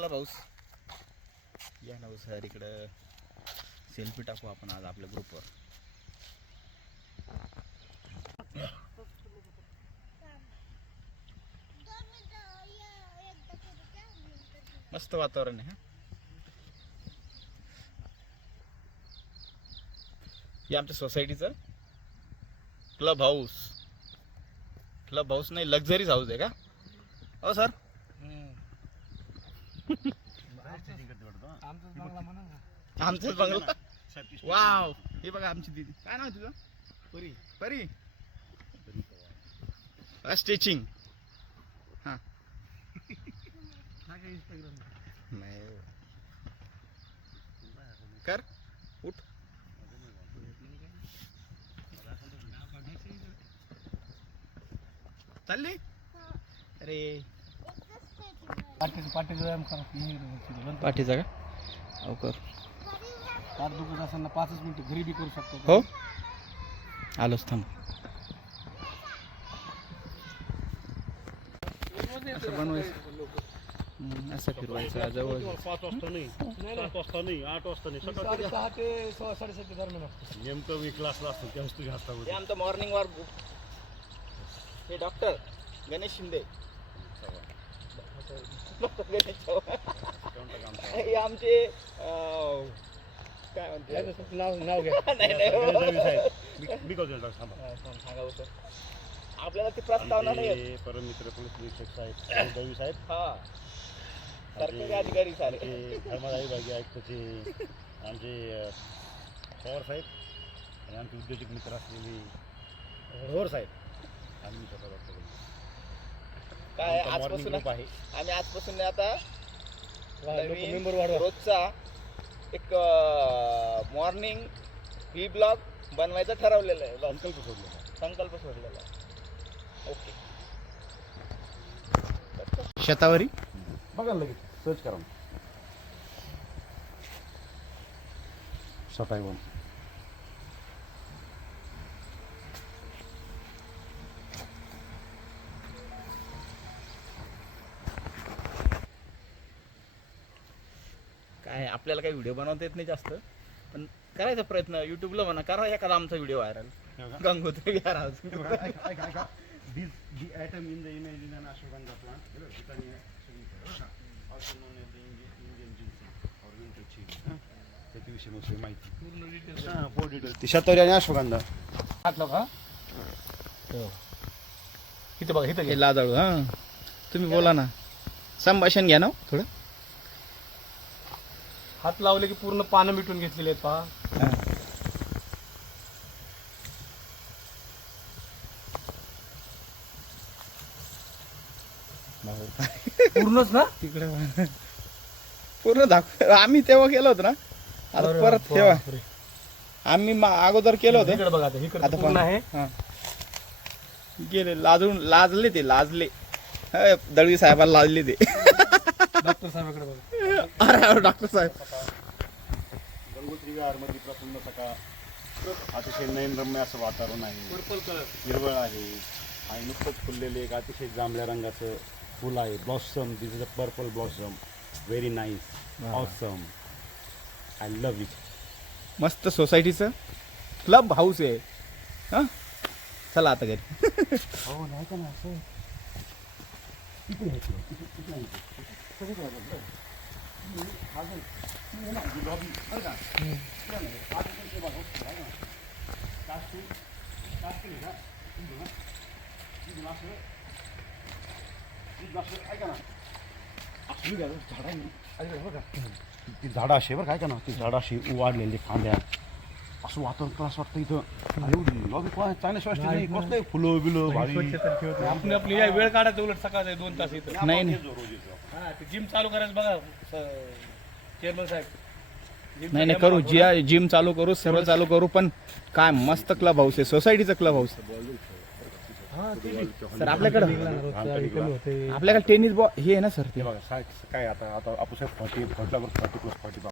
Club house. या ना sir इकडं सेल्फी टाकू आपण आज आपल्या ग्रुपवर. मस्त वातावरण आहे. हे आमच्या सोसायटीचं क्लब हाऊस. क्लब हाऊस नाही, लक्झरीज हाऊस आहे का हो सर? आमचाच बंगला. वाव, हे बघा आमची दीदी. काय नाव तुझं? परी. परी स्टिचिंग. हां नाही कर उठ. चालली अरे पाठीचा का कर. पाठ दुखत असताना 5 मिनिटं घरी बी करू शकतो. हो आलोच थांब. असं बनवायचं, असं फिरवायचं जवळ. 5 वाजता नाही, 7 वाजता नाही, 8 वाजता नाही, सकाळी 6 ते 7:30 दरम्यान असतो. नेमकं मी क्लासला असतो तेव्हाच तुझ्या हे हातावर. आमचं मॉर्निंग वॉक. हे डॉक्टर गणेश शिंदे. गणेश चव्हाण. हे आमचे काय म्हणते नाव घ्या. मी कौशल सांगा. सांगा सर, आपल्याला ते प्रस्तावना नाही येत. परम मित्र पोलीस निरीक्षक साहेब दळवी साहेब, हा सरकारी अधिकारी सारे, धर्मादायी भागी आयुक्तचे आमचे पवार साहेब आणि आमचे उद्योजक मित्र असलेले रोहर साहेब. आम्ही स्वतः डॉक्टर काय आमचा morning आजपासून group आहे. आम्ही आजपासून आता नवीन मेंबर वाढवा. रोजचा एक मॉर्निंग व्ही ब्लॉग बनवायचं ठरवलेलं आहे. बस संकल्प सोडलेला आहे. संकल्प सोडलेला आहे. ओके. शतावरी बघा लगेच सर्च करा. 57 काय आपल्याला काही व्हिडिओ बनवता येत नाही जास्त, पण करायचा प्रयत्न. युट्यूबला म्हणा करा एखादा आमचा video viral. Gangotri Vihar house. The atom in the image in an ashwagandha plant, also known as the Indian ginseng or winter chili. त्याच्याविषयी मग सगळी माहिती पूर्ण डिटेल. शतावरी आणि अश्वगंधा हातला का? इथं बघा, इथं हे लाजाळू. हां तुम्ही बोला ना, संभाषण घ्या ना थोडं. हात लावले की पूर्ण पानं मिटून घेतलेले आहेत पहा. पूर्णच ना तिकडे पूर्ण दाखव. आम्ही तेव्हा केलं होतं ना, आता परत तेव्हा आम्ही अगोदर केलं होतं. इकडे बघा, इकडे आता पूर्ण आहे. हां गेले लाजून. लाजले ते लाजले. दळवी साहेबाला लाजले ते. डॉक्टर साहेबाकडे बघा. अरे डॉक्टर साहेब. गंगोत्री विहारमध्ये प्रसन्न सकाळ, अतिशय नयनरम्य असं वातावरण आहे. पर्पल कलर हिरवळ आहे आणि नुकतंच फुललेले एक अतिशय जांभळ्या रंगाचं फुल आहे. Blossom. This is a purple blossom. Very nice, awesome. I love it. मस्त सोसायटीचं क्लब हाऊस आहे. हां चला आता घरी. हो नाही का ना असं ती झाडं अशी बरं काय का ना, ती झाडं अशी वाढलेली फांद्या, असं वातावरण असं वाटतं इथं. एवढी लॉबी काय चांगल्या स्वास्थ्य नाही, मस्त आहे. फुलं बिलं भारी. आपण आपली या वेळ काढायचं उलट सकाळचं 2 तास इथं. नाही नाही हा ते जिम चालू करायचं बघा चेअरमन साहेब. नाही नाही करू. जिम चालू करू, सर्व चालू करू. पण काय मस्त क्लब हाऊस आहे, सोसायटीचं क्लब हाऊस. सर आपल्याकडे टेनिस बॉल हे आहे ना सर. ते बघा काय आता आपण 40 40 40